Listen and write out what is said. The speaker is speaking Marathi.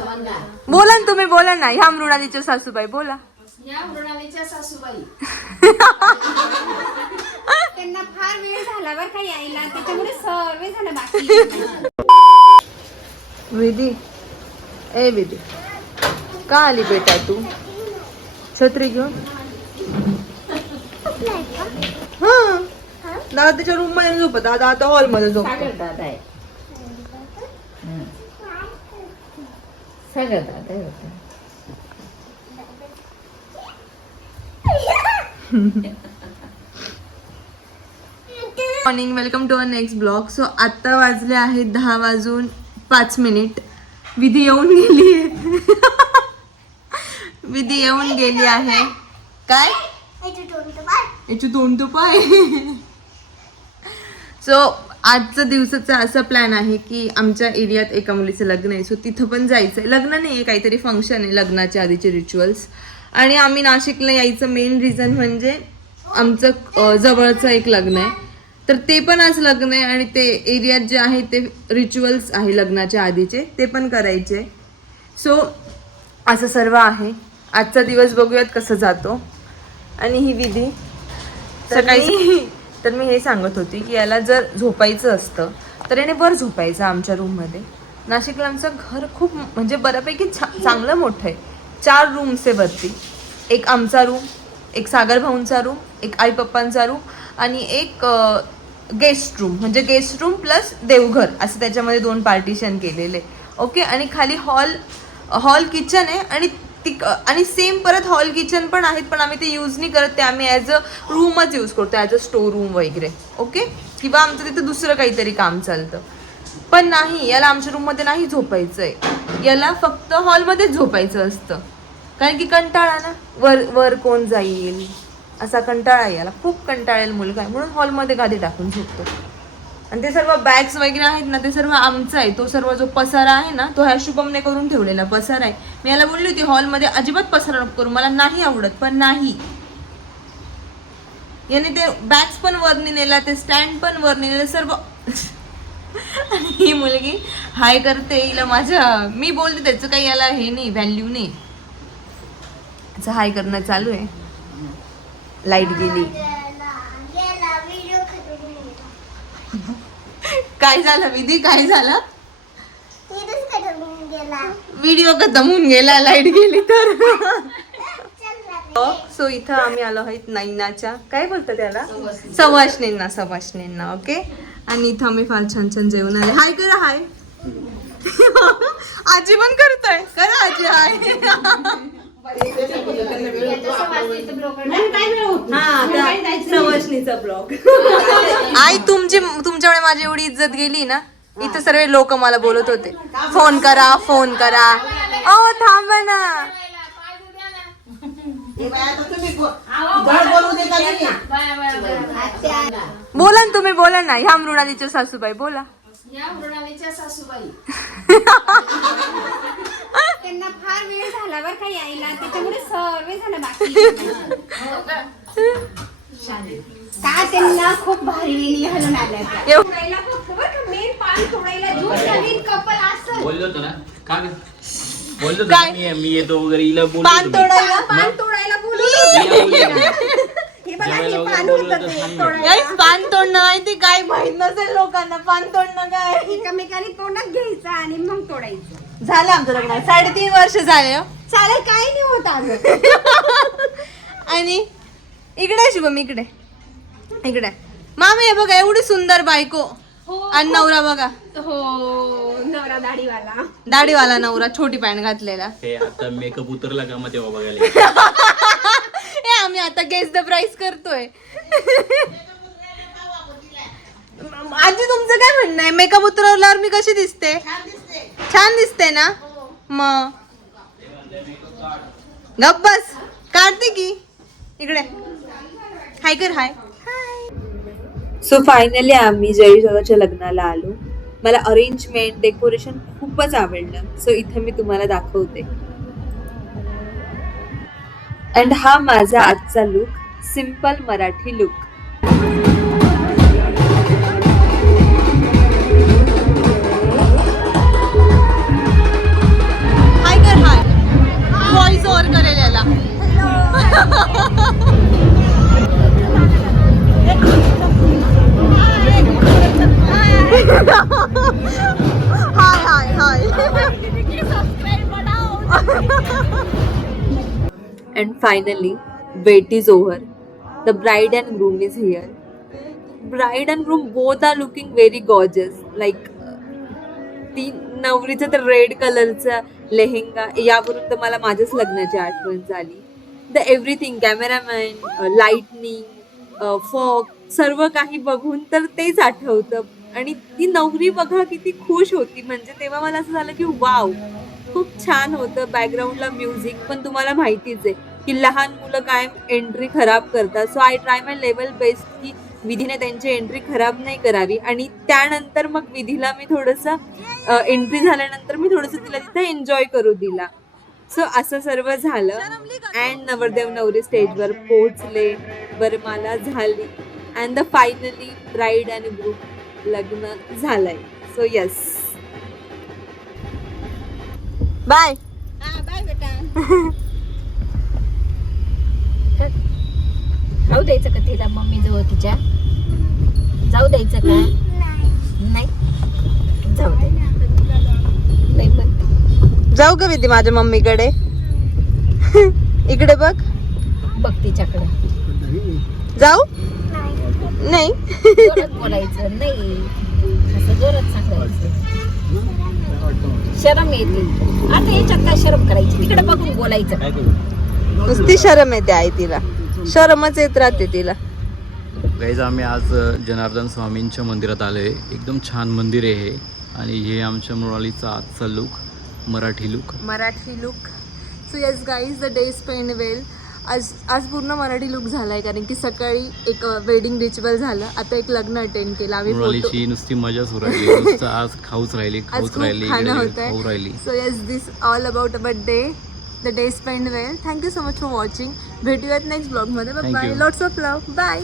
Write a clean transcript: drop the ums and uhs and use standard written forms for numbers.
बोला ना तुम्ही, बोला ना. ह्या मृणालीच्या सासूबाई बोला. या मृणालीच्या सासूबाई त्यांना फार वेळ झाला बरं का यायला, त्याच्यामुळे सर्व झालं बाकी. विधी, ए विधी, का आली बेटा तू छत्री घेऊन? हा, दादा त्याच्या रूम मध्ये झोपत, दादा आता हॉल मध्ये झोपतो. दादा आहे सगळं दादा होतं. Morning, welcome to our next vlog. So आत्ता वाजले आहेत 10:05. विधी येऊन गेली आहे. विधी येऊन गेली आहे. काय याची तोंड तो पाय. सो आजचा दिवसाचा असा प्लॅन आहे की आमच्या एरियात एका मुलीचं लग्न आहे. सो तिथं पण जायचं आहे. लग्न नाही आहे, काहीतरी फंक्शन आहे, लग्नाच्या आधीचे रिच्युअल्स. आणि आम्ही नाशिकला यायचं मेन रिझन म्हणजे आमचं जवळचं एक लग्न आहे, तर ते पण आज लग्न आहे आणि ते एरियात जे आहे ते रिच्युअल्स आहे लग्नाच्या आधीचे, ते पण करायचे. सो असं सर्व आहे. आजचा दिवस बघूयात कसं जातो. आणि ही विधी सकाळी, तर मी हे सांगत होती की याला जर झोपायचं असतं तर याने वर झोपायचं आमच्या रूममध्ये. नाशिकला आमचं घर खूप म्हणजे बऱ्यापैकी चांगलं मोठं आहे. 4 रूम्स आहे वरती. एक आमचा रूम, एक सागर भाऊंचा रूम, एक आई पप्पांचा रूम आणि एक गेस्ट रूम, म्हणजे गेस्ट रूम प्लस देवघर असं त्याच्यामध्ये 2 पार्टिशन केलेले. ओके. आणि खाली हॉल किचन आहे आणि सेम परत हॉल किचन पण आहेत, पण आम्ही ते यूज नाही करत. ते आम्ही ॲज अ रूमच यूज करतो, ॲज अ स्टोर रूम वगैरे. ओके. किंवा आमचं तिथं दुसरं काहीतरी काम चालतं. पण नाही, याला आमच्या रूममध्ये नाही झोपायचं आहे. याला फक्त हॉलमध्येच झोपायचं असतं, कारण की कंटाळा ना, वर कोण जाईल असा कंटाळा आहे याला. खूप कंटाळेल मुलगा आहे, म्हणून हॉलमध्ये गादी टाकून झोपतो. आणि ते सर्व बॅग्स वगैरे आहेत ना, ते सर्व आमचं आहे. तो सर्व जो पसारा आहे ना, तो ह्या शुभमने करून ठेवलेला पसारा आहे. मी याला बोलली होती हॉलमध्ये अजिबात पसारा नको करू, मला नाही आवडत, पण नाही. याने ते बॅग्स पण वरनी नेला, ते स्टँड पण वर नेलेलं सर्व. आणि ही मुलगी हाय करते हिला माझ्या, मी बोलते त्याचं काही याला हे नाही, व्हॅल्यू नाही. त्याचं हाय करणं चालू आहे. लाईट गेली. काय झालं विधी, काय झालं? व्हिडिओ खतम होऊन गेला, लाईट गेली तर. सो इथं आम्ही आलो आहोत नैनाच्या, काय बोलतात त्याला, सवाशणींना. ओके. आणि इथं आम्ही फार छान छान जेवण आले. हाय करा, हाय. आजी पण करतोय, करा आजी हाय. सवाशणीचा ब्लॉग. आई तुमच्यामुळे माझी एवढी इज्जत गेली ना. इथं सर्व लोक मला बोलत होते फोन करा, फोन करा. ओ थांबा ना. बोला ना तुम्ही, बोला ना. ह्या मृणालीच्या सासूबाई बोला. या मृणालीच्या सासूबाई त्यांना फार वेळ झाला बरं का यायला, त्याच्यामुळे सर्व झालं बाकी. का त्यांना खूप भारी वेणी घालून आल्या. मेन पान तोडायला नवीन कपल असं बोललो होतो ना. का बोललो होतो मी येतो वगैरे, हिला बोललो पान तोडायला पान तोडणं माहिती काय, माहित नसेल लोकांना. पान तोडणं काय, एकमेकांनी तोंडात घ्यायचं आणि मग तोडायचं. झालं आमचं लग्न 3.5 वर्ष झाले. चालेल, काही नाही होत अगं. आणि इकडे शुभम, इकडे मामी हे बघा, एवढी सुंदर बायको. आणि नवरा बघा. हो, नवरा दाढीवाला नवरा, छोटी पॅन्ट घातलेला. हे आता मेकअप उतरला का मग तेव्हा बघायला. आम्ही आता गेस द प्राइस करतोय. आजी तुमचं काय म्हणणं आहे, मेकअप उतरवल्यावर मी कशी दिसते? छान दिसते ना. मग गप बस, काढते की. इकडे हाय कर, हाय. सो फायनली आम्ही जयू दादाच्या लग्नाला आलो. मला अरेंजमेंट, डेकोरेशन खूपच आवडलं. सो इथे मी तुम्हाला दाखवते. अँड हा माझा आजचा look, simple Marathi look. And finally, wait is over. The bride and groom is here. Bride and groom both are looking very gorgeous. Like ती नवरीचं तर रेड कलरचा लेहेंगा यावरून तर मला माझ्याच लग्नाची आठवण झाली. The everything, cameraman, lightning, fog, सर्व काही बघून तर तेच आठवतं. आणि ती नवरी बघा किती खुश होती. म्हणजे तेव्हा मला असं झालं की वाव, खूप छान होतं. बॅकग्राऊंडला म्युझिक पण तुम्हाला माहितीच आहे की लहान मुलं कायम एंट्री खराब करतात. So I try my level best की विधीने त्यांची एंट्री खराब नाही करावी. आणि त्यानंतर मग विधीला मी थोडंसं एंट्री झाल्यानंतर मी थोडंसं तिला तिथं एन्जॉय करू दिला. सो असं सर्व झालं. अँड नवरदेव नवरी स्टेजवर पोहोचले, वरमाला झाली, अँड द फायनली ब्राईड आणि ग्रुप लग्न झालंय. सो येस, बाय बाय बेटा. जाऊ द्यायचं का तिला मम्मी जवळ तिच्या? जाऊ द्यायचं का? नाही जाऊ दे. नाही म्हणते. जाऊ का विधी माझ्या मम्मीकडे? इकडे बघ, बघ तिच्याकडे. जाऊ नाही. जोरात बोलायचं नाही, असं जोरात सांगायचं. शरम येते. आता याच्यात काय शरम करायची? तिकडे बघून बोलायचं. नुसती शरम येते आई तिला, शरमच येत राहते तिला. गाईज आम्ही आज जनार्दन स्वामींच्या मंदिरात आलोय. एकदम छान मंदिर आहे हे. आणि हे आमच्या मृणालीचा आजचा look, Marathi look. So yes guys, the day spend well. आज पूर्ण मराठी लुक झालाय कारण की सकाळी एक वेडिंग रिच्युअल झालं, आता एक लग्न अटेंड केलं आम्ही. मृणालीची नुसती मजाच राहिली. नुसतं आज खाऊच राहिली, आज खूप खाणं होतंय. राहिली. So yes, this all about our day, the day spend well. Thank you so much for watching. भेटूयात नेक्स्ट ब्लॉगमध्ये. Bye, Thank you. Lots of love. Bye.